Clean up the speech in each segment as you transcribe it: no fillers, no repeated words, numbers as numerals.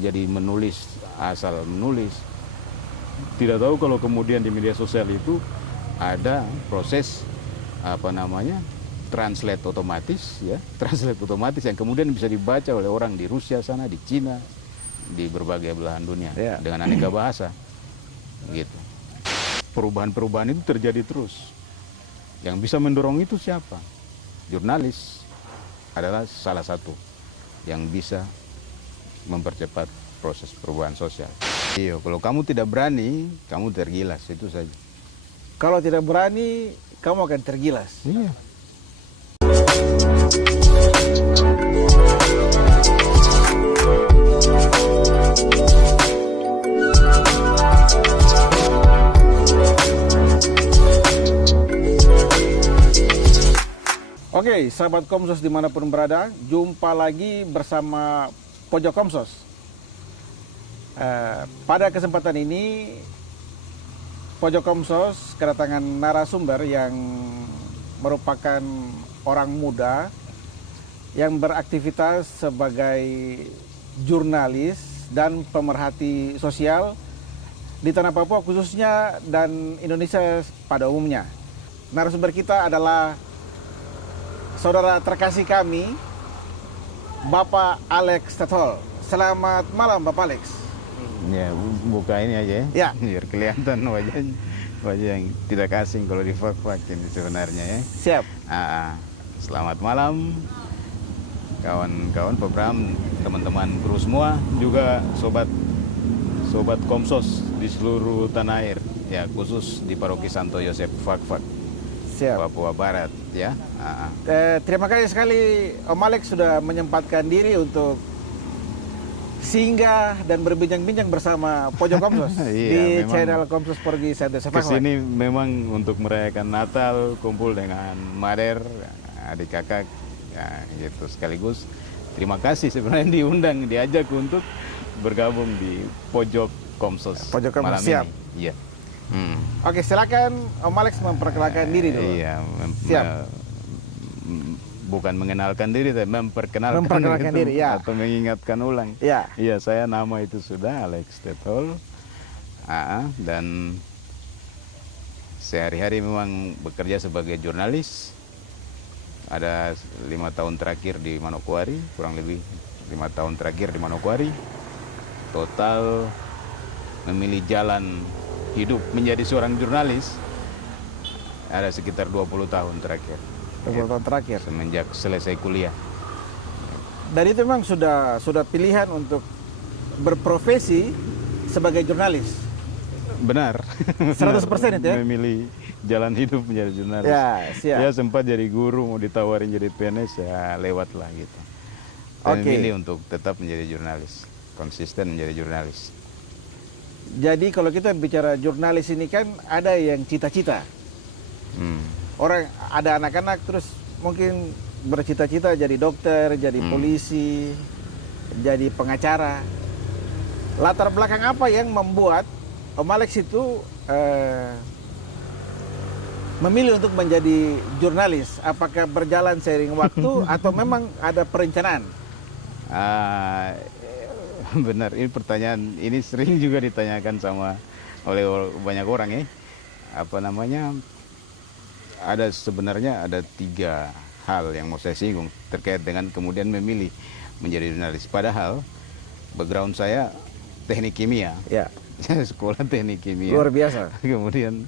jadi menulis, asal menulis. Tidak tahu kalau kemudian di media sosial itu ada proses translate otomatis, ya, translate otomatis yang kemudian bisa dibaca oleh orang di Rusia sana, di Cina, di berbagai belahan dunia dengan aneka bahasa, gitu. Perubahan-perubahan itu terjadi terus. Yang bisa mendorong itu siapa? Jurnalis adalah salah satu yang bisa mempercepat proses perubahan sosial. Iya, kalau kamu tidak berani, kamu tergilas, itu saja. Kalau tidak berani, kamu akan tergilas. Iya. Oke, sahabat Komsos dimanapun berada, jumpa lagi bersama Pojok Komsos. Pada kesempatan ini, Pojok Komsos kedatangan narasumber yang merupakan orang muda yang beraktivitas sebagai jurnalis dan pemerhati sosial di tanah Papua khususnya dan Indonesia pada umumnya. Narasumber kita adalah saudara terkasih kami, Bapak Alex Tetol. Selamat malam, Bapak Alex. Ya, buka ini aja ya. Ya. Biar kelihatan wajahnya. Wajah yang tidak asing kalau di fak-fak ini sebenarnya ya. Siap. Selamat malam, kawan-kawan Pebram, teman-teman guru semua, juga sobat Komsos di seluruh tanah air. Ya, khusus di Paroki Santo Yosef Fak-Fak, Papua Barat ya. Terima kasih sekali Om Alex sudah menyempatkan diri untuk singgah dan berbincang-bincang bersama Pojok Komsos di channel Komsos Paroki Santo Yosef Fak-Fak. Kesini memang untuk merayakan Natal, kumpul dengan Mader, adik kakak, ya, gitu sekaligus. Terima kasih sebenarnya diundang, diajak untuk bergabung di Pojok Komsos. Pojok Komsos malam siap. Ini. Iya. Oke, silakan Om Alex memperkenalkan diri dulu. Iya, siap. Bukan mengenalkan diri, tapi memperkenalkan diri, ya. Atau mengingatkan ulang. Ya. Iya, saya nama itu sudah Alex Tetol. Dan sehari-hari memang bekerja sebagai jurnalis. Ada 5 tahun terakhir di Manokwari, kurang lebih 5 tahun terakhir di Manokwari. Total memilih jalan hidup menjadi seorang jurnalis ada sekitar 20 tahun terakhir. 20 tahun terakhir. Semenjak selesai kuliah. Dan itu memang sudah pilihan untuk berprofesi sebagai jurnalis. Benar. 100% itu ya? Memilih jalan hidup menjadi jurnalis. Ya, siap. Ya sempat jadi guru, mau ditawarin jadi PNS, ya lewat lah gitu. Saya memilih untuk tetap menjadi jurnalis, konsisten menjadi jurnalis. Jadi kalau kita bicara jurnalis ini kan ada yang cita-cita. Orang ada anak-anak terus mungkin bercita-cita jadi dokter, jadi polisi, jadi pengacara. Latar belakang apa yang membuat Om Alex itu memilih untuk menjadi jurnalis? Apakah berjalan seiring waktu atau memang ada perencanaan? Benar, ini pertanyaan ini sering juga ditanyakan oleh banyak orang ya. Sebenarnya ada 3 hal yang mau saya singgung terkait dengan kemudian memilih menjadi jurnalis. Padahal background saya teknik kimia. Ya. Sekolah teknik kimia. Luar biasa. Kemudian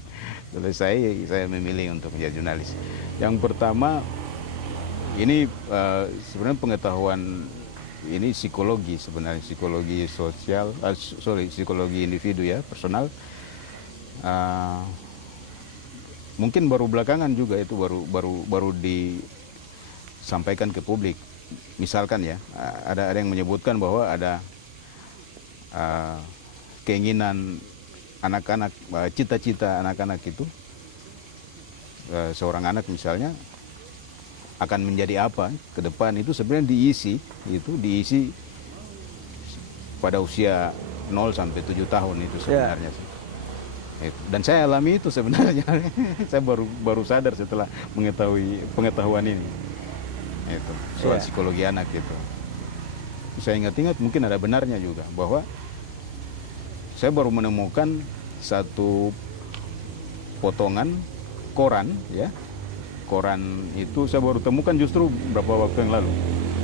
selesai saya memilih untuk menjadi jurnalis. Yang pertama ini sebenarnya pengetahuan ini psikologi, sebenarnya psikologi sosial, psikologi individu ya, personal. Mungkin baru belakangan juga itu baru disampaikan ke publik. Misalkan ya, ada yang menyebutkan bahwa ada keinginan anak-anak, cita-cita anak-anak itu, seorang anak misalnya akan menjadi apa ke depan, itu sebenarnya diisi pada usia 0 sampai 7 tahun itu sebenarnya. Dan saya alami itu sebenarnya. Saya baru sadar setelah mengetahui pengetahuan ini. Itu soal psikologi anak itu. saya ingat-ingat mungkin ada benarnya juga, bahwa saya baru menemukan satu potongan koran, ya. Koran itu saya baru temukan justru beberapa waktu yang lalu,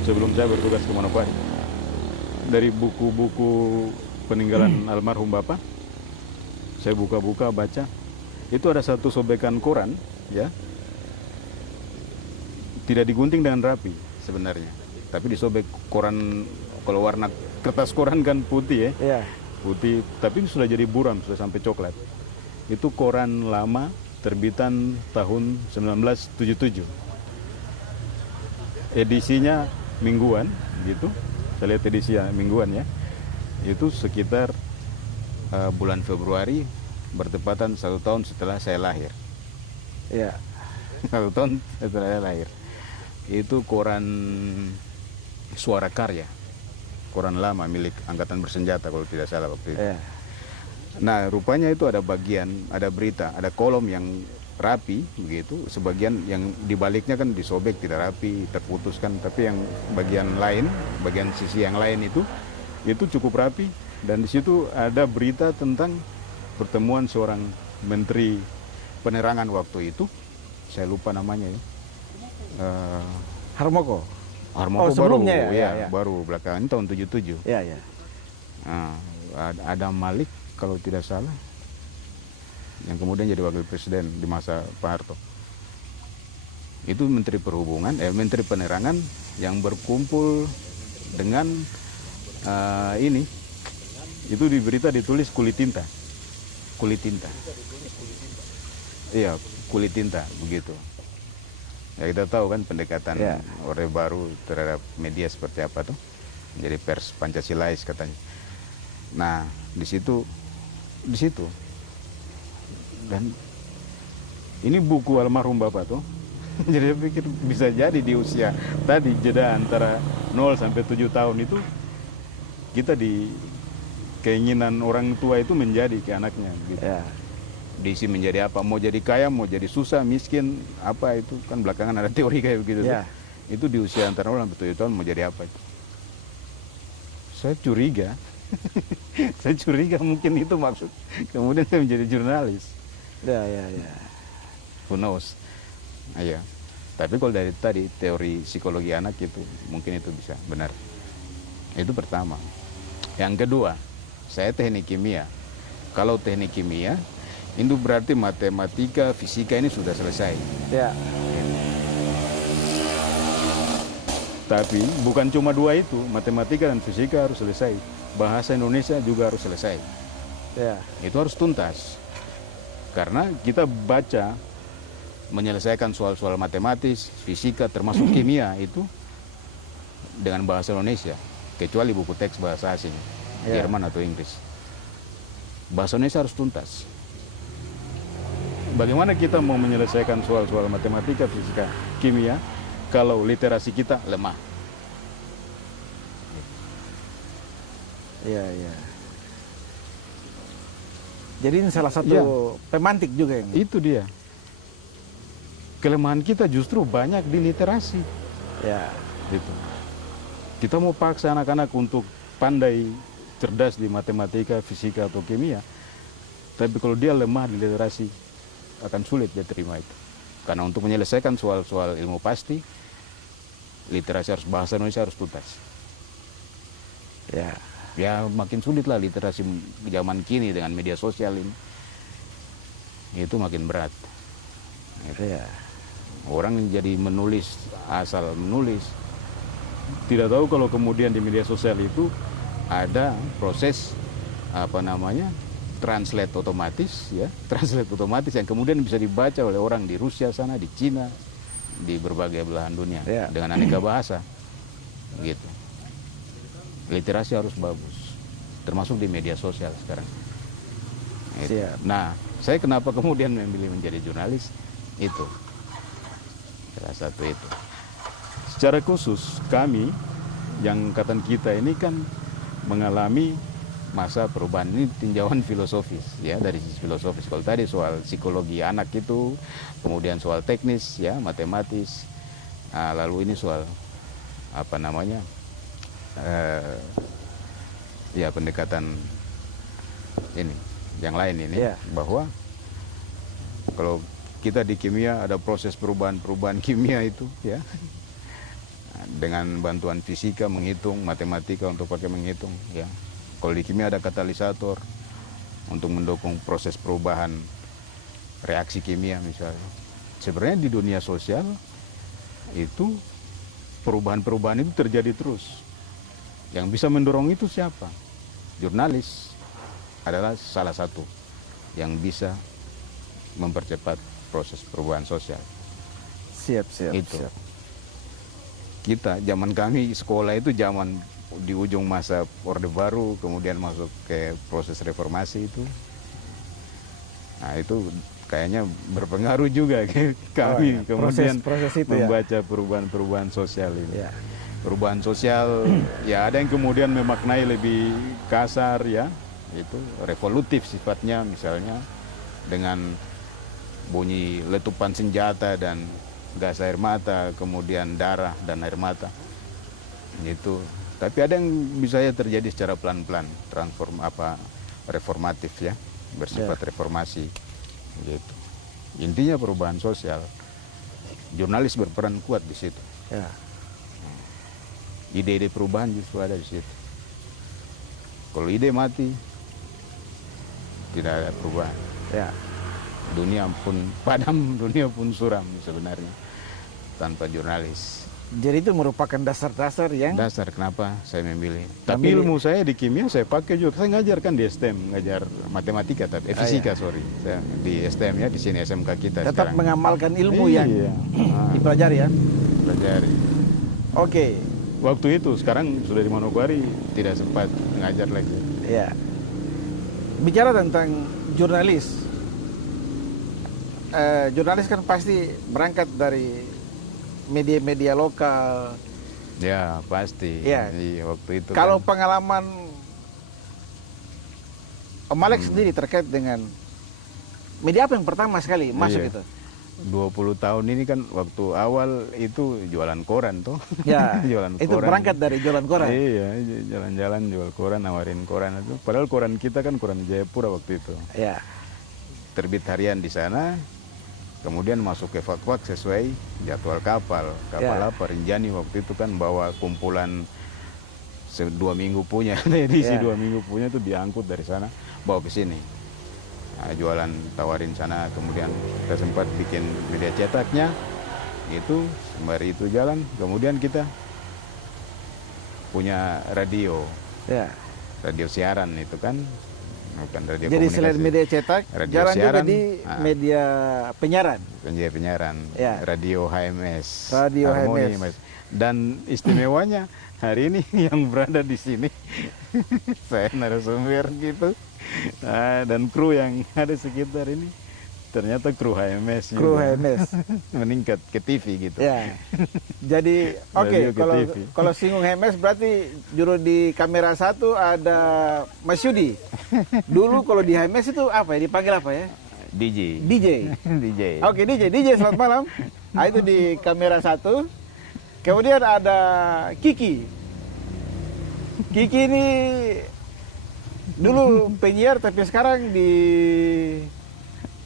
sebelum saya bertugas ke Manokwari. Dari buku-buku peninggalan almarhum Bapak, saya buka-buka, baca, itu ada satu sobekan koran, ya. Tidak digunting dengan rapi sebenarnya, tapi disobek. Koran, kalau warna kertas koran kan putih, ya. Putih, tapi sudah jadi buram, sudah sampai coklat. Itu koran lama, terbitan tahun 1977. Edisinya mingguan, gitu. Saya lihat edisinya mingguan, ya. Itu sekitar bulan Februari, bertepatan 1 tahun setelah saya lahir. Iya. 1 tahun setelah saya lahir. Itu koran Suara Karya, koran lama milik Angkatan Bersenjata kalau tidak salah waktu itu. Nah, rupanya itu ada bagian, ada berita, ada kolom yang rapi begitu, sebagian yang dibaliknya kan disobek, tidak rapi, terputuskan, tapi yang bagian lain, bagian sisi yang lain itu cukup rapi, dan di situ ada berita tentang pertemuan seorang menteri penerangan waktu itu, saya lupa namanya, ya. Harmoko. Harmoko sebelumnya, baru, ya. Baru belakangan tahun 77. Iya. Nah, ada Malik kalau tidak salah, yang kemudian jadi wakil presiden di masa Pak Harto. Itu menteri perhubungan, menteri penerangan yang berkumpul dengan ini. Itu di berita ditulis kulit tinta. Kulit tinta. Iya, kulit tinta begitu. Ya, kita tahu kan pendekatan Orde Baru terhadap media seperti apa tuh. Jadi pers Pancasilais katanya. Nah, di situ. Dan ini buku almarhum Bapak tuh. Jadi saya pikir bisa jadi di usia tadi, jeda antara 0 sampai 7 tahun itu, kita di keinginan orang tua itu menjadi ke anaknya gitu. Diisi menjadi apa, mau jadi kaya, mau jadi susah, miskin, apa itu kan belakangan ada teori kayak begitu. Itu di usia antara 0 sampai 7 tahun mau jadi apa itu. Saya curiga. Saya curiga mungkin itu maksud. Kemudian saya menjadi jurnalis. Ya. Who knows. Iya. Tapi kalau dari tadi teori psikologi anak itu mungkin itu bisa benar. Itu pertama. Yang kedua, saya teknik kimia. Kalau teknik kimia itu berarti matematika, fisika ini sudah selesai. Ya. Tapi bukan cuma dua itu, matematika dan fisika harus selesai. Bahasa Indonesia juga harus selesai. Ya. Itu harus tuntas. Karena kita baca, menyelesaikan soal-soal matematis, fisika, termasuk kimia itu dengan bahasa Indonesia. Kecuali buku teks bahasa asing, Jerman atau Inggris. Bahasa Indonesia harus tuntas. Bagaimana kita mau menyelesaikan soal-soal matematika, fisika, kimia, kalau literasi kita lemah? Iya. Jadi ini salah satu pemantik juga ini. Itu dia. Kelemahan kita justru banyak di literasi. Ya. Gitu. Kita mau paksa anak-anak untuk pandai, cerdas di matematika, fisika, atau kimia. Tapi kalau dia lemah di literasi, akan sulit dia terima itu. Karena untuk menyelesaikan soal-soal ilmu pasti, literasi harus, bahasa Indonesia harus tuntas. Ya makin sulit lah literasi zaman kini dengan media sosial ini. Itu makin berat. Orang jadi menulis, asal menulis. Tidak tahu kalau kemudian di media sosial itu ada proses translate otomatis, translate otomatis yang kemudian bisa dibaca oleh orang di Rusia sana, di Cina, di berbagai belahan dunia dengan aneka bahasa, gitu. Literasi harus bagus, termasuk di media sosial sekarang. Gitu. Nah, saya kenapa kemudian memilih menjadi jurnalis itu, salah satu itu. Secara khusus kami yang angkatan kita ini kan mengalami masa perubahan, ini tinjauan filosofis dari sisi filosofis. Kalau tadi soal psikologi anak itu, kemudian soal teknis matematis, lalu ini soal ya pendekatan ini, yang lain ini, bahwa kalau kita di kimia ada proses perubahan kimia itu, ya, dengan bantuan fisika menghitung, matematika untuk pakai menghitung, ya. Kalau di kimia ada katalisator untuk mendukung proses perubahan reaksi kimia misalnya. Sebenarnya di dunia sosial itu perubahan-perubahan itu terjadi terus. Yang bisa mendorong itu siapa? Jurnalis adalah salah satu yang bisa mempercepat proses perubahan sosial. Siap. Kita, zaman kami sekolah itu zaman di ujung masa Orde Baru, kemudian masuk ke proses reformasi itu. Nah itu kayaknya berpengaruh juga ke kami kemudian proses itu, membaca perubahan-perubahan sosial ini. Ya. Perubahan sosial, ya ada yang kemudian memaknai lebih kasar, ya, itu revolutif sifatnya, misalnya dengan bunyi letupan senjata dan gas air mata, kemudian darah dan air mata, gitu. Tapi ada yang bisa terjadi secara pelan-pelan, reformatif, ya, bersifat reformasi, gitu. Intinya perubahan sosial, jurnalis berperan kuat di situ. Ya. Ide-ide perubahan justru ada di situ. Kalau ide mati, tidak ada perubahan. Ya. Dunia pun padam, dunia pun suram sebenarnya tanpa jurnalis. Jadi itu merupakan dasar-dasar yang... Dasar kenapa saya memilih. Tapi ilmu saya di kimia saya pakai juga. Saya ngajarkan di STM, ngajar matematika, tapi fisika, sorry. Saya di STM, ya, di sini SMK kita. Tetap sekarang mengamalkan ilmu yang dipelajari, ya. Pelajari. Oke. Waktu itu, sekarang sudah di Manokwari, tidak sempat mengajar lagi. Ya. Bicara tentang jurnalis. Jurnalis kan pasti berangkat dari media-media lokal. Ya, pasti. Ya. Iya, waktu itu. Kalau pengalaman Om Alex sendiri terkait dengan media apa yang pertama sekali masuk itu? 20 tahun ini kan waktu awal itu jualan koran tuh. Ya, jualan itu koran. berangkat dari jualan koran. Iya, jalan-jalan jual koran, nawarin koran itu. Padahal koran kita kan koran Jayapura waktu itu. Ya. Terbit harian di sana, kemudian masuk ke Fak-Fak sesuai jadwal kapal. Kapal apa? Rinjani waktu itu kan bawa kumpulan 2 minggu punya, edisi 2 minggu punya itu diangkut dari sana, bawa ke sini. Nah, jualan tawarin sana, kemudian kita sempat bikin media cetaknya, itu sembari itu jalan, kemudian kita punya radio, radio siaran itu kan, bukan radio jadi komunikasi. Selain media cetak, radio jalan siaran, juga di media penyiaran. Penyiaran, radio HMS, radio Harmoni, HMS. Dan istimewanya hari ini yang berada di sini, saya narasumber gitu. Nah, dan kru yang ada sekitar ini ternyata kru HMS kru juga. HMS meningkat ke TV gitu. Ya. Jadi oke, kalau singgung HMS berarti juru di kamera 1 ada Mas Yudi. Dulu kalau di HMS itu apa ya, dipanggil apa ya? DJ. DJ. Oke, DJ selamat malam. Nah, itu di kamera 1. Kemudian ada Kiki ini dulu penyiar, tapi sekarang di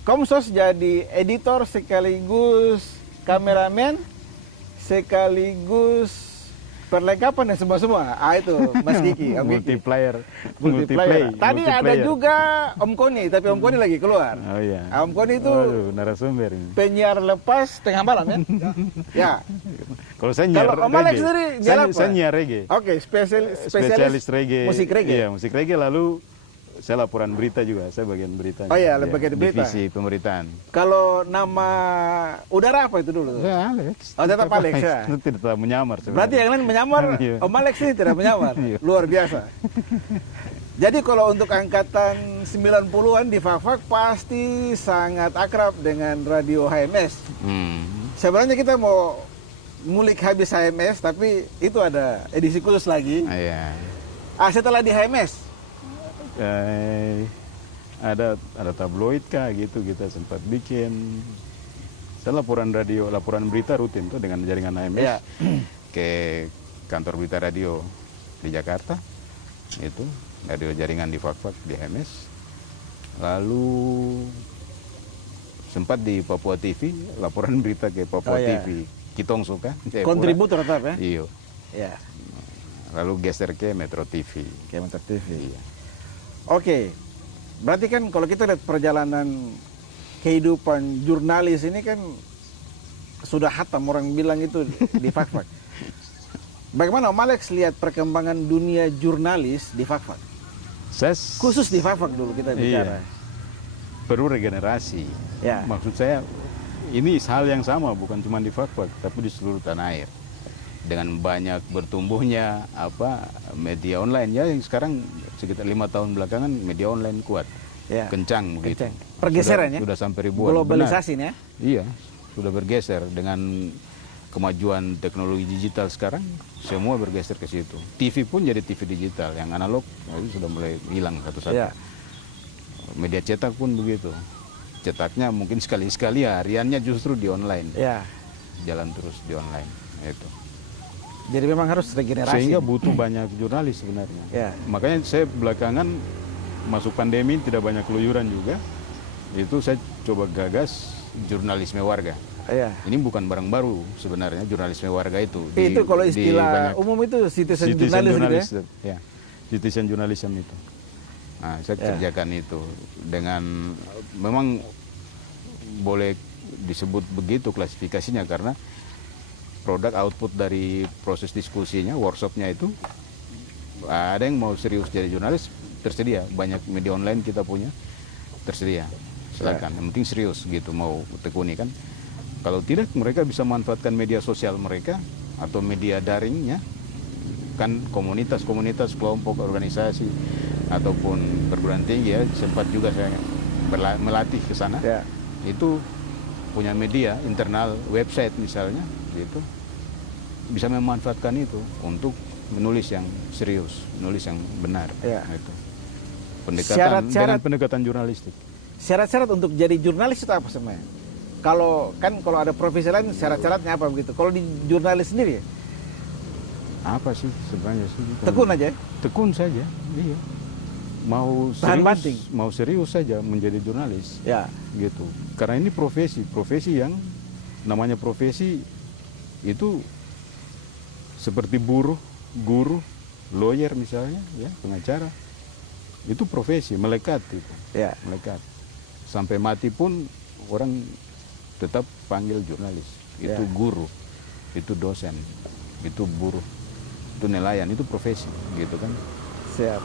Komsos jadi editor sekaligus kameramen sekaligus perlengkapan dan semua. Itu Mas Kiki, multiplayer. Tadi ada juga Om Koni, tapi Om Koni lagi keluar. Oh iya. Om Koni itu narasumber. Penyiar lepas tengah malam, ya. Ya. Kalau saya nyiar reggae. Kalau Om Alex sendiri saya nyiar reggae. Oke, spesialis reggae. Musik reggae. Iya, musik reggae, lalu saya laporan berita juga, saya bagian berita. Oh iya, bagian berita. Divisi pemberitaan. Kalau nama udara apa itu dulu? Ya, Alex. Oh, tetap Alex ya. Tidak menyamar sebenarnya. Berarti yang lain menyamar, Om Alex ini tidak menyamar. Luar biasa. Jadi kalau untuk angkatan 90-an di Fak-Fak pasti sangat akrab dengan radio HMS. Sebenarnya kita mau ngulik habis HMS, tapi itu ada edisi khusus lagi. Iya. Setelah di HMS ada tabloid kah gitu, kita sempat bikin. Saya laporan berita rutin tuh dengan jaringan HMS ke kantor berita radio di Jakarta, itu radio jaringan di Fakfak di HMS. Lalu sempat di Papua TV, laporan berita ke Papua TV. Kitong suka. Kontributor tetap ya? Iya. Ya. Lalu geser ke Metro TV. Ke Metro TV. Iya. Oke, berarti kan kalau kita lihat perjalanan kehidupan jurnalis ini kan sudah hatam orang bilang itu di Fakfak. Bagaimana Om Alex lihat perkembangan dunia jurnalis di Fakfak? Khusus di Fakfak dulu kita bicara. Iya. Perlu regenerasi. Ya. Maksud saya ini hal yang sama, bukan cuma di Fakfak, tapi di seluruh tanah air. Dengan banyak bertumbuhnya media online ya, yang sekarang sekitar 5 tahun belakangan media online kuat, kencang begitu. Pergeseran sudah sampai ribuan. Globalisasi ya? Iya, sudah bergeser dengan kemajuan teknologi digital sekarang, semua bergeser ke situ. TV pun jadi TV digital, yang analog itu sudah mulai hilang satu-satu. Ya. Media cetak pun begitu. Cetaknya mungkin sekali-sekali ya, hariannya justru di online. Ya. Jalan terus di online. Itu. Jadi memang harus regenerasi. Sehingga butuh banyak jurnalis sebenarnya. Ya. Makanya saya belakangan masuk pandemi tidak banyak keluyuran juga. Itu saya coba gagas jurnalisme warga. Ya. Ini bukan barang baru sebenarnya, jurnalisme warga itu. Itu kalau istilah umum itu citizen journalism gitu ya? Citizen journalism itu. Nah, saya kerjakan itu dengan memang boleh disebut begitu klasifikasinya karena produk output dari proses diskusinya, workshopnya itu ada yang mau serius jadi jurnalis tersedia, banyak media online kita punya tersedia, silakan. Yang penting serius gitu mau tekuni kan. Kalau tidak mereka bisa manfaatkan media sosial mereka atau media daringnya kan komunitas-komunitas, kelompok, organisasi ataupun perguruan tinggi ya, sempat juga saya melatih ke sana. Ya. Itu punya media internal website misalnya gitu. Bisa memanfaatkan itu untuk menulis yang serius, menulis yang benar gitu. Pendekatan dengan pendekatan jurnalistik. Syarat-syarat untuk jadi jurnalis itu apa sebenarnya? Kalau ada profesi lain syarat-syaratnya apa begitu? Kalau di jurnalis sendiri apa sih sebenarnya sih? Tekun aja. Tekun saja. Iya. Mau serius saja menjadi jurnalis. Ya. Gitu. Karena ini profesi yang namanya profesi itu seperti buruh, guru, lawyer misalnya, ya, pengacara. Itu profesi, melekat itu. Ya. Melekat. Sampai mati pun orang tetap panggil jurnalis. Itu guru, itu dosen, itu buruh, itu nelayan, itu profesi, gitu kan. Siap.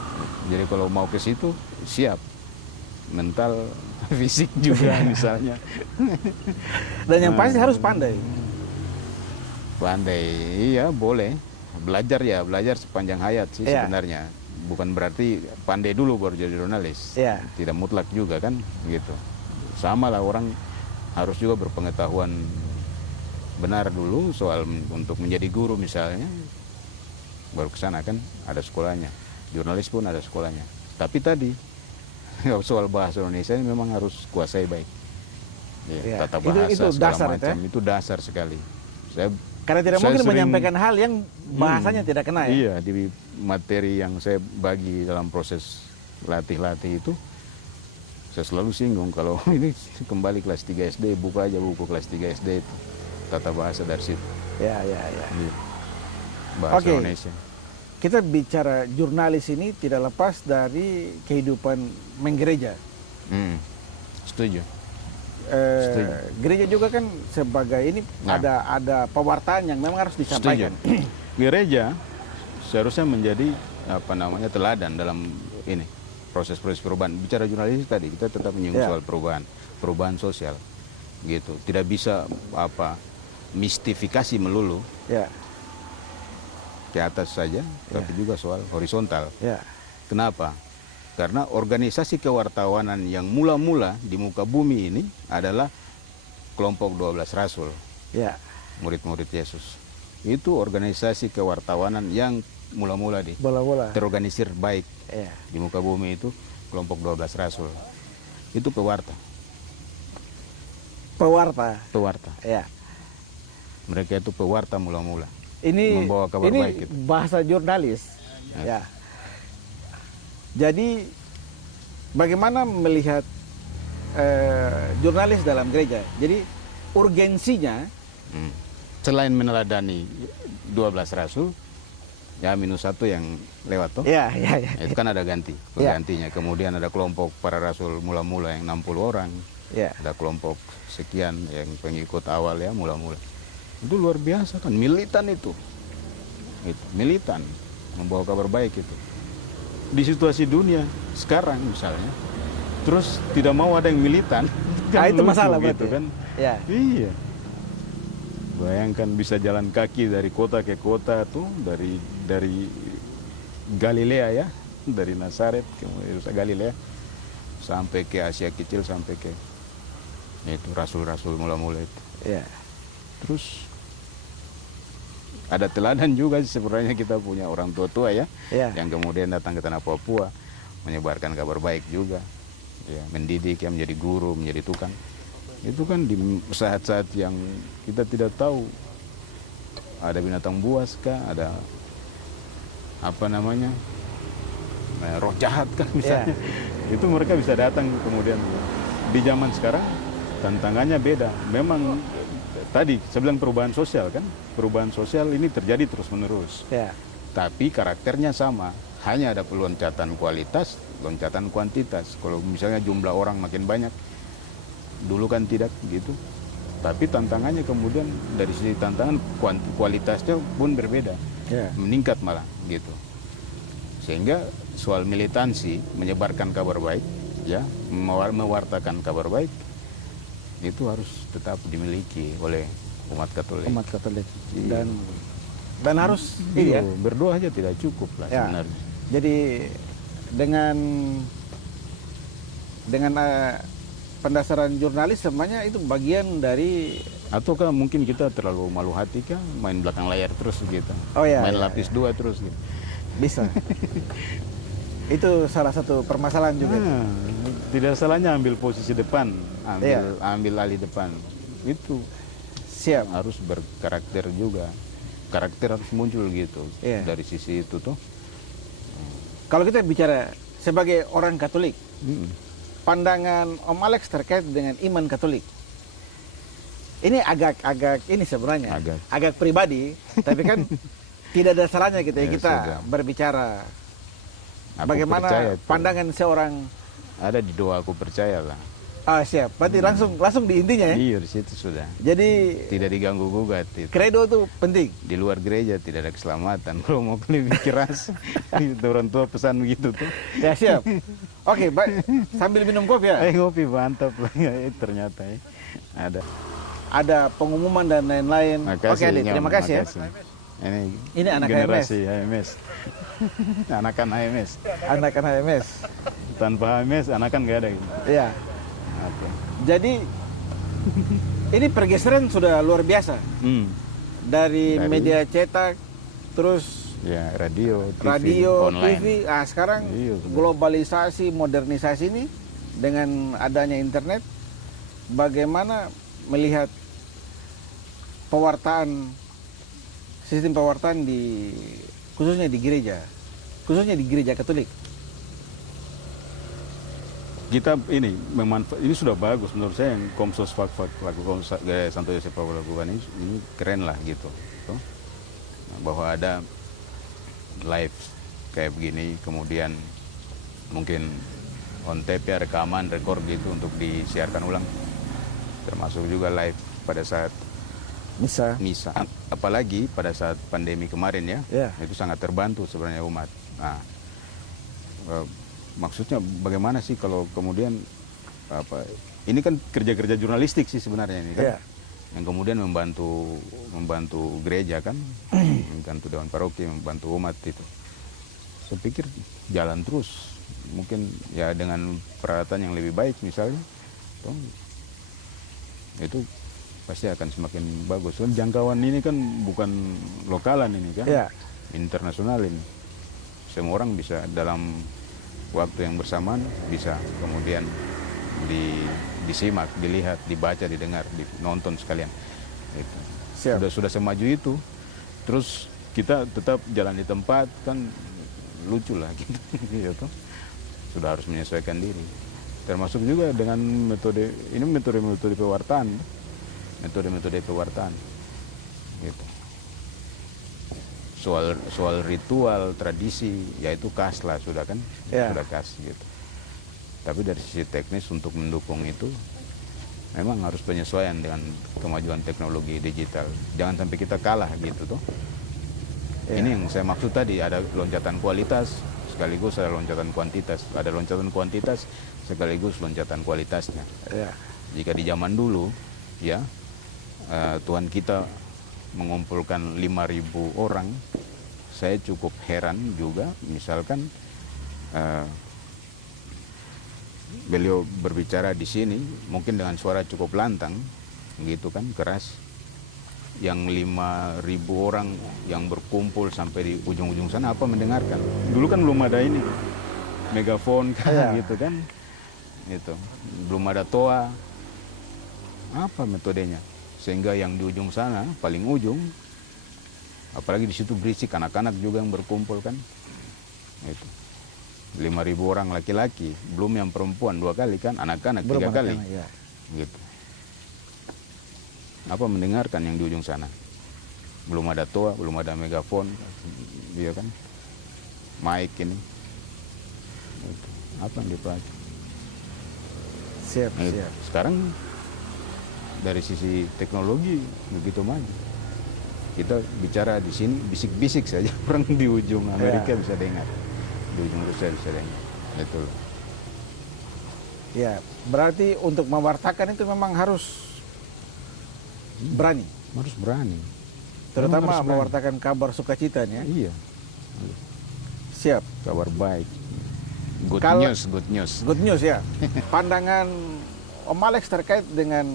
Jadi kalau mau ke situ siap, mental, fisik juga misalnya. Dan yang pasti harus pandai. Pandai, iya boleh. Belajar sepanjang hayat sih sebenarnya. Bukan berarti pandai dulu baru jadi jurnalis. Tidak mutlak juga kan, gitu. Sama lah orang harus juga berpengetahuan benar dulu soal untuk menjadi guru misalnya. Baru ke sana kan ada sekolahnya. Jurnalis pun ada sekolahnya. Tapi tadi soal bahasa Indonesia ini memang harus kuasai baik. Ya, tata bahasa itu segala dasar macam itu dasar sekali. Karena tidak mungkin menyampaikan hal yang bahasanya tidak kena ya. Iya, di materi yang saya bagi dalam proses latih-latih itu saya selalu singgung kalau ini kembali kelas 3 SD, buka aja buku kelas 3 SD itu tata bahasa dari situ. Ya. Bahasa Indonesia. Kita bicara jurnalis ini tidak lepas dari kehidupan menggereja. Setuju. Gereja juga kan sebagai ini ada pewartaan yang memang harus disampaikan. Gereja seharusnya menjadi teladan dalam ini proses-proses perubahan. Bicara jurnalis tadi kita tetap menyinggung soal perubahan sosial, gitu. Tidak bisa mistifikasi melulu. Ke atas saja, tapi juga soal horizontal. Kenapa? Karena organisasi kewartawanan yang mula-mula di muka bumi ini adalah kelompok 12 Rasul, murid-murid Yesus. Itu organisasi kewartawanan yang mula-mula terorganisir baik di muka bumi itu kelompok 12 Rasul. Itu pewarta. Ya. Mereka itu pewarta mula-mula. Ini membawa kabar baik gitu. Bahasa jurnalis. Ya. Jadi bagaimana melihat jurnalis dalam gereja? Jadi urgensinya selain meneladani 12 rasul, ya -1 yang lewat toh. Ya. Itu kan ada penggantinya. Kemudian ada kelompok para rasul mula-mula yang 60 orang. Ya. Ada kelompok sekian yang pengikut awal ya mula-mula. Itu luar biasa kan, militan itu. Militan membawa kabar baik itu. Di situasi dunia sekarang misalnya, terus tidak mau ada yang militan, kan itu lucu masalah gitu berarti. kan. Ya. Iya. Bayangkan bisa jalan kaki dari kota ke kota tuh, dari Galilea ya, dari Nazaret ke Galilea sampai ke Asia Kecil, sampai ke itu rasul-rasul mula-mula itu. Ya. Terus ada teladan juga sebenarnya, kita punya orang tua-tua ya, yang kemudian datang ke tanah Papua menyebarkan kabar baik juga, ya, mendidik, ya, menjadi guru, menjadi tukang. Itu kan di saat-saat yang kita tidak tahu ada binatang buas kah, ada apa namanya roh jahat kan misalnya, itu mereka bisa datang. Kemudian di zaman sekarang tantangannya beda. Memang tadi saya bilang perubahan sosial kan, perubahan sosial ini terjadi terus-menerus. Tapi karakternya sama, hanya ada loncatan kualitas, loncatan kuantitas. Kalau misalnya jumlah orang makin banyak, dulu kan tidak gitu. Tapi tantangannya kemudian dari sisi tantangan kualitasnya pun berbeda, meningkat malah gitu. Sehingga soal militansi, menyebarkan kabar baik, ya, mewartakan kabar baik, itu harus tetap dimiliki oleh umat Katolik. Umat Katolik. Dan harus ya, berdoa aja tidak cukup lah sebenarnya. Jadi dengan pendasaran jurnalis semuanya itu bagian dari, ataukah mungkin kita terlalu malu hati kah, main belakang layar terus gitu. Main lapis 2 terus gitu. Bisa. Itu salah satu permasalahan juga. Tidak salahnya ambil posisi depan, ambil alih depan. Itu siap, harus berkarakter juga. Karakter harus muncul gitu. Dari sisi itu tuh. Kalau kita bicara sebagai orang Katolik, pandangan Om Alex terkait dengan iman Katolik, ini agak ini sebenarnya agak pribadi, tapi kan tidak ada salahnya kita berbicara. Bagaimana pandangan seorang? Ada di doa aku percaya lah. Siap. Berarti langsung di intinya ya? Iya, di situ sudah. Jadi tidak diganggu gugat. Kredo itu penting. Di luar gereja tidak ada keselamatan. Kalau mau lebih keras, itu orang tua pesan begitu tuh. Ya siap. Oke, baik. Sambil minum kopi ya? Ngopi mantap lah. Ternyata ya. Ada pengumuman dan lain-lain. Oke, Adi, terima kasih ya. Ini anak generasi HMS. Anakan HMS. Anakan HMS. Tanpa HMS, anakan nggak ada gitu. Iya. Jadi ini pergeseran sudah luar biasa. Dari media cetak, terus ya radio, TV. Sekarang globalisasi, modernisasi ini dengan adanya internet, bagaimana melihat sistem pewartaan khususnya di gereja Katolik? Kita ini sudah bagus menurut saya, yang Komsos Fak lakukan, Santo Yosef Paul lakukan ini keren lah gitu. Bahwa ada live kayak begini, kemudian mungkin on tape ya, rekaman, rekor gitu untuk disiarkan ulang. Termasuk juga live pada saat misa. Apalagi pada saat pandemi kemarin ya, itu sangat terbantu sebenarnya umat. Nah, maksudnya bagaimana sih kalau kemudian ini kan kerja-kerja jurnalistik sih sebenarnya ini kan, yang kemudian membantu gereja kan, membantu dewan paroki, membantu umat itu. Saya pikir jalan terus, mungkin ya dengan peralatan yang lebih baik misalnya, itu pasti akan semakin bagus. Kan jangkauan ini kan bukan lokalan ini kan, internasional ini. Semua orang bisa dalam waktu yang bersamaan bisa kemudian disimak, dilihat, dibaca, didengar, nonton sekalian. Itu. Sudah semaju itu. Terus kita tetap jalan di tempat kan, lucu lah gitu. Gitu. Sudah harus menyesuaikan diri. Termasuk juga dengan metode pewartaan. Metode pewartaan. Gitu. Soal ritual, tradisi, yaitu khas lah sudah kan, sudah khas gitu. Tapi dari sisi teknis untuk mendukung itu, memang harus penyesuaian dengan kemajuan teknologi digital. Jangan sampai kita kalah gitu tuh. Ini yang saya maksud tadi, ada loncatan kualitas sekaligus ada loncatan kuantitas. Ada loncatan kuantitas sekaligus loncatan kualitasnya. Jika di zaman dulu, ya Tuhan kita mengumpulkan 5.000 orang, saya cukup heran juga, misalkan beliau berbicara di sini mungkin dengan suara cukup lantang gitu kan, keras, yang 5.000 orang yang berkumpul sampai di ujung-ujung sana apa mendengarkan. Dulu kan belum ada ini megafon kan, gitu kan, gitu, belum ada toa, apa metodenya sehingga yang di ujung sana paling ujung, apalagi di situ berisik, anak-anak juga yang berkumpul kan, itu 5.000 orang laki-laki, belum yang perempuan 2 kali kan, anak-anak 3 kali, gitu. Apa mendengarkan yang di ujung sana? Belum ada toa, belum ada megafon, dia kan, mic ini, gitu. Apa yang dipakai? Siap. Sekarang dari sisi teknologi begitu maju. Kita bicara di sini bisik-bisik saja, orang di ujung Amerika bisa dengar. Di ujung Rusia bisa dengar. Betul. Ya, berarti untuk mewartakan itu memang harus berani. Harus berani. Terutama harus mewartakan kabar sukacita ya. Iya. Siap. Kabar baik. Good news. Good news ya. Pandangan Om Alex terkait dengan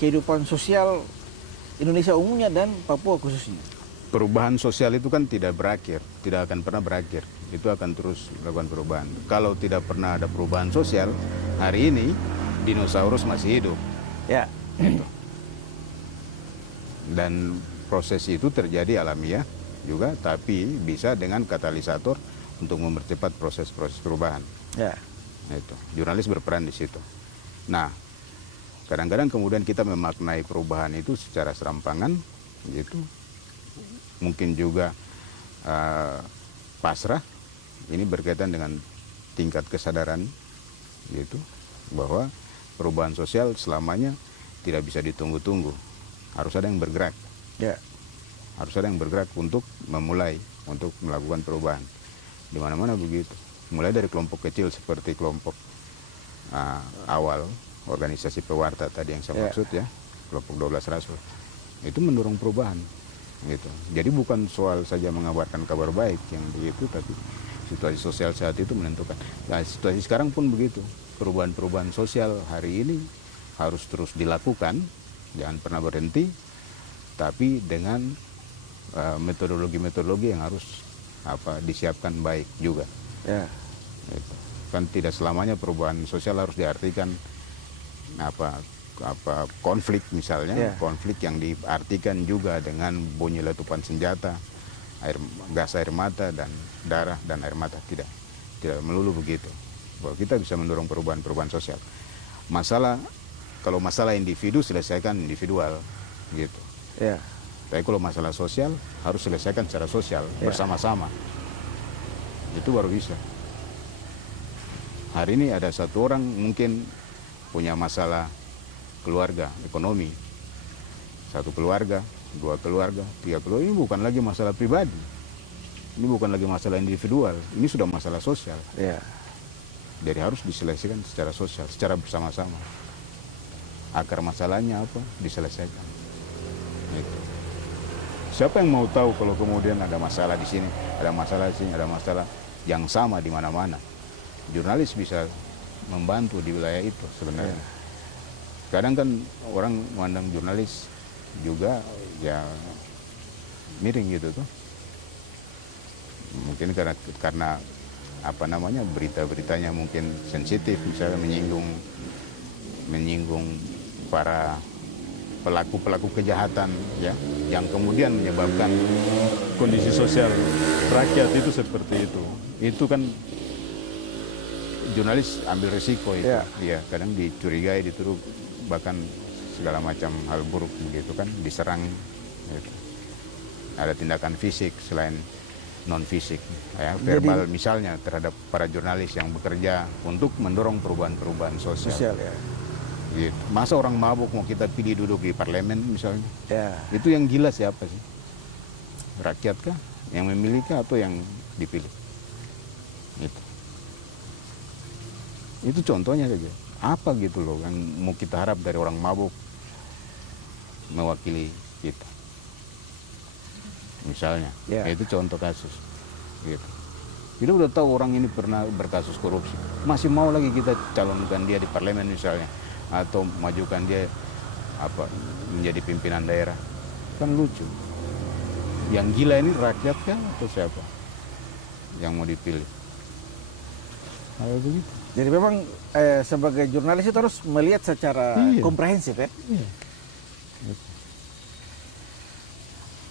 kehidupan sosial Indonesia umumnya dan Papua khususnya. Perubahan sosial itu kan tidak berakhir, tidak akan pernah berakhir. Itu akan terus melakukan perubahan. Kalau tidak pernah ada perubahan sosial, hari ini dinosaurus masih hidup. Ya. Gitu. Dan proses itu terjadi alamiah juga, tapi bisa dengan katalisator untuk mempercepat proses-proses perubahan. Ya. Itu. Jurnalis berperan di situ. Nah, kadang-kadang kemudian kita memaknai perubahan itu secara serampangan, gitu. Mungkin juga pasrah. Ini berkaitan dengan tingkat kesadaran, gitu, bahwa perubahan sosial selamanya tidak bisa ditunggu-tunggu. Harus ada yang bergerak. Ya. Harus ada yang bergerak untuk memulai, untuk melakukan perubahan. Di mana-mana begitu. Mulai dari kelompok kecil seperti kelompok awal organisasi pewarta tadi yang saya maksud ya, kelompok 12 Rasul. Itu mendorong perubahan. Gitu. Jadi bukan soal saja mengabarkan kabar baik yang begitu, tapi situasi sosial saat itu menentukan. Nah, situasi sekarang pun begitu. Perubahan-perubahan sosial hari ini harus terus dilakukan, jangan pernah berhenti, tapi dengan metodologi-metodologi yang harus disiapkan baik juga. Ya. Gitu. Kan tidak selamanya perubahan sosial harus diartikan konflik misalnya, konflik yang diartikan juga dengan bunyi letupan senjata, gas air mata dan darah dan air mata. Tidak melulu begitu. Bahwa kita bisa mendorong perubahan-perubahan sosial. Kalau masalah individu selesaikan individual, gitu. Ya. Tapi kalau masalah sosial harus selesaikan secara sosial bersama-sama. Itu baru bisa. Hari ini ada satu orang mungkin punya masalah keluarga, ekonomi. 1 keluarga, 2 keluarga, 3 keluarga. Ini bukan lagi masalah pribadi. Ini bukan lagi masalah individual. Ini sudah masalah sosial. Ya. Jadi harus diselesaikan secara sosial, secara bersama-sama. Akar masalahnya apa? Diselesaikan. Gitu. Siapa yang mau tahu kalau kemudian ada masalah di sini, ada masalah di sini, ada masalah yang sama di mana-mana? Jurnalis bisa membantu di wilayah itu sebenarnya. Kadang kan orang memandang jurnalis juga ya miring gitu tuh. Mungkin karena berita-beritanya mungkin sensitif, misalnya menyinggung para pelaku-pelaku kejahatan ya, yang kemudian menyebabkan kondisi sosial rakyat itu seperti itu. Itu kan jurnalis ambil risiko itu. Ya, kadang dicurigai, dituduh, bahkan segala macam hal buruk begitu kan, diserang gitu. Ada tindakan fisik selain non fisik ya, verbal misalnya terhadap para jurnalis yang bekerja untuk mendorong perubahan-perubahan sosial ya. Gitu. Masa orang mabuk mau kita pilih duduk di parlemen misalnya? Ya. Itu yang gila siapa sih? Rakyat kah? Yang memilih kah atau yang dipilih? Itu contohnya saja. Apa gitu loh yang mau kita harap dari orang mabuk mewakili kita? Misalnya, itu contoh kasus. Gitu. Kita udah tahu orang ini pernah berkasus korupsi, masih mau lagi kita calonkan dia di parlemen misalnya, atau majukan dia menjadi pimpinan daerah, kan lucu. Yang gila ini rakyat kan atau siapa yang mau dipilih? Begitu. Jadi memang sebagai jurnalis itu harus melihat secara komprehensif ya.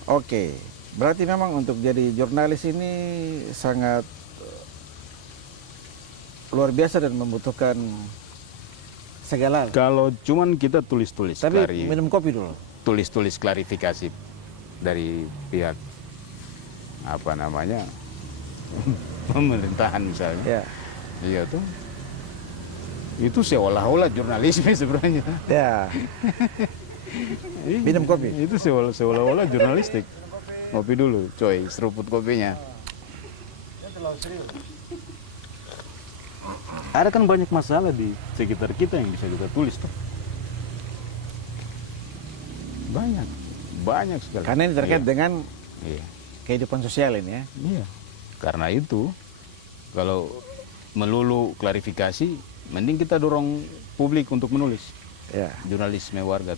Oke, berarti memang untuk jadi jurnalis ini sangat luar biasa dan membutuhkan segala. Kalau cuman kita tulis-tulis, tapi minum kopi dulu. Tulis-tulis klarifikasi dari pihak pemerintahan misalnya. Iya tuh. Itu seolah-olah jurnalisme sebenarnya. Ya. Minum kopi. Itu seolah-olah jurnalistik. Ngopi dulu, coy, seruput kopinya. Ada kan banyak masalah di sekitar kita yang bisa kita tulis tuh. Banyak sekali. Karena ini terkait dengan kehidupan sosial ini ya. Iya. Karena itu, kalau melulu klarifikasi, mending kita dorong publik untuk menulis. Jurnalisme warga,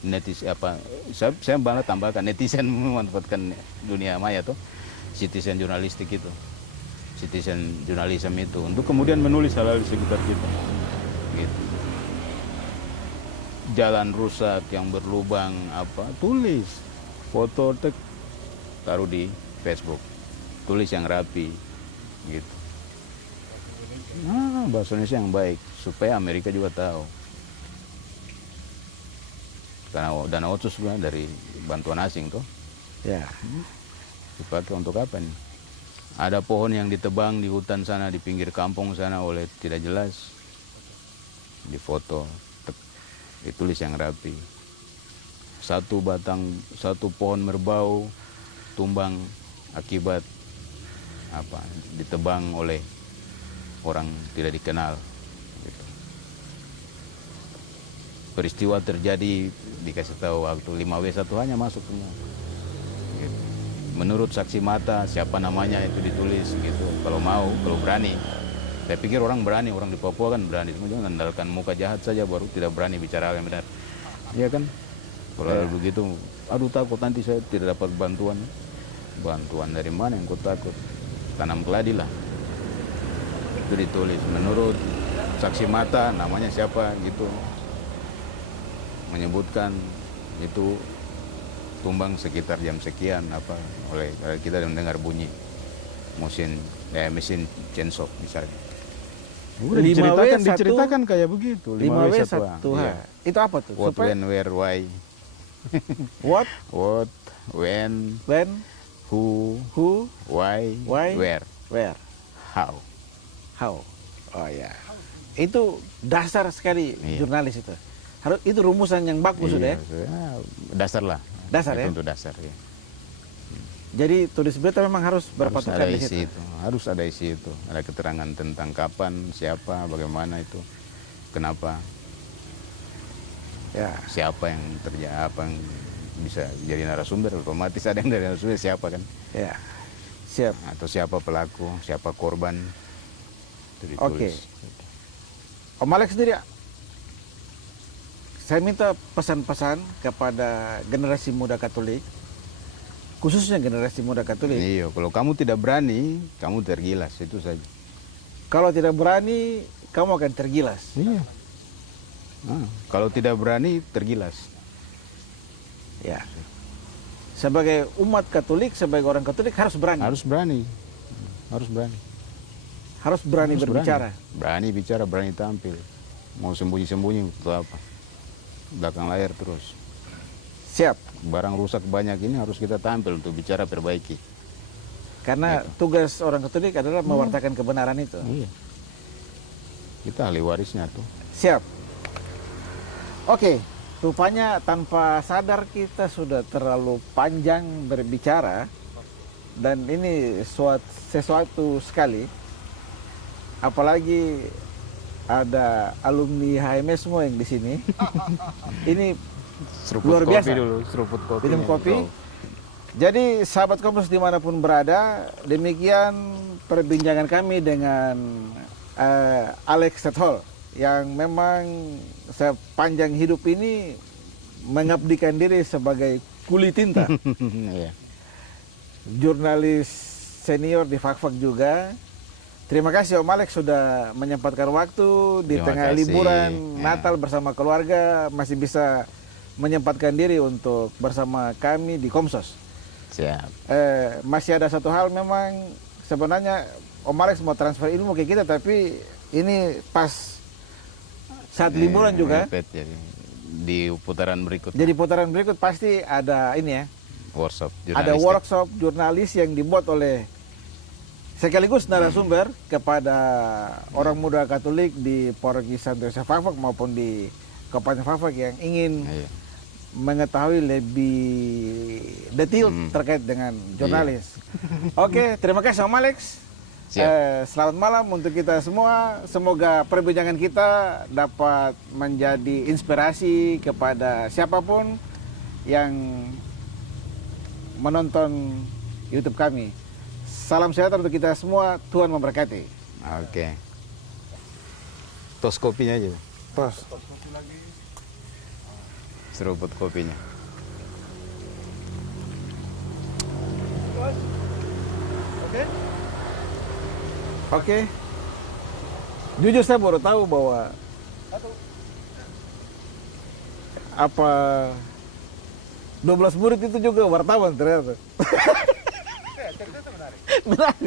saya malah tambahkan netizen memanfaatkan dunia maya tuh, citizen jurnalistik itu, citizen jurnalism itu, untuk kemudian menulis hal-hal di sekitar kita. Gitu. Jalan rusak yang berlubang tulis, foto taruh di Facebook, tulis yang rapi, gitu. Bahasa Indonesia yang baik supaya Amerika juga tahu. Karena dana otsus dari bantuan asing tuh, dipakai untuk apa nih? Ada pohon yang ditebang di hutan sana, di pinggir kampung sana oleh tidak jelas, difoto, ditulis yang rapi. Satu pohon merbau tumbang akibat ditebang oleh orang tidak dikenal. Gitu. Peristiwa terjadi, dikasih tahu waktu 5W1 hanya masuk semua. Gitu. Menurut saksi mata, siapa namanya itu ditulis gitu. Kalau berani. Saya pikir orang berani, orang di Papua kan berani. Jangan andalkan muka jahat saja baru tidak berani bicara hal yang benar. Iya kan? Kalau begitu, takut nanti saya tidak dapat bantuan. Bantuan dari mana yang kau takut? Tanam keladi lah. Itu ditulis menurut saksi mata, namanya siapa gitu, menyebutkan itu tumbang sekitar jam sekian oleh kita mendengar bunyi mesin chainsaw misalnya. Diceritakan kayak begitu. 5W1H. Itu apa tuh? What, when, where, why. What, when, who, why, where, how. Oh ya, itu dasar sekali jurnalis itu. Itu rumusan yang bagus sudah ya. Dasar lah. Dasar ya. Untuk dasar ya. Jadi tulis berita memang harus berpatokan di situ. Harus ada isi itu. Ada keterangan tentang kapan, siapa, bagaimana itu, kenapa, siapa yang apa yang bisa jadi narasumber. Otomatis ada yang dari narasumber siapa kan? Siap. Atau siapa pelaku, siapa korban. Oke. Om Alex sendiri, saya minta pesan-pesan kepada generasi muda Katolik, khususnya generasi muda Katolik. Iya, kalau kamu tidak berani, kamu tergilas, itu saja. Kalau tidak berani, kamu akan tergilas. Iya. Kalau tidak berani, tergilas. Ya. Sebagai umat Katolik, sebagai orang Katolik harus berani. Harus berani. Harus berani. Harus berani berbicara. Berani bicara, berani tampil. Mau sembunyi-sembunyi untuk apa? Belakang layar terus. Siap. Barang rusak banyak ini harus kita tampil untuk bicara perbaiki. Karena tugas orang Katolik adalah mewartakan kebenaran itu. Iya. Kita ahli warisnya tuh. Siap. Oke, rupanya tanpa sadar kita sudah terlalu panjang berbicara. Dan ini sesuatu sekali. Apalagi ada alumni HMS semua yang di sini. Ini luar biasa. Seruput kopi. Minum kopi. Jadi sahabat Kompas dimanapun berada, demikian perbincangan kami dengan Alex Sethol yang memang sepanjang hidup ini mengabdikan diri sebagai kuli tinta. Iya. Jurnalis senior di Fakfak juga. Terima kasih Om Alex sudah menyempatkan waktu di tengah liburan Natal bersama keluarga, masih bisa menyempatkan diri untuk bersama kami di Komsos. Siap. Masih ada satu hal, memang sebenarnya Om Alex mau transfer ilmu ke kita, tapi ini pas saat liburan juga. Jadi, di putaran berikut. Jadi putaran berikut pasti ada ini ya. Workshop. Ada workshop jurnalis yang dibuat oleh sekaligus narasumber kepada orang muda Katolik di Paroki Santo Yosef Fakfak maupun di Kabupaten Fakfak yang ingin mengetahui lebih detail terkait dengan jurnalis. Oke, terima kasih Om Alex. Selamat malam untuk kita semua. Semoga perbincangan kita dapat menjadi inspirasi kepada siapapun yang menonton YouTube kami. Salam sehat untuk kita semua. Tuhan memberkati. Oke. Tos kopinya aja. Tos. Seruput kopinya. Oke. Jujur saya baru tahu bahwa apa 12 murid itu juga wartawan ternyata. Cerita itu menarik. Menarik.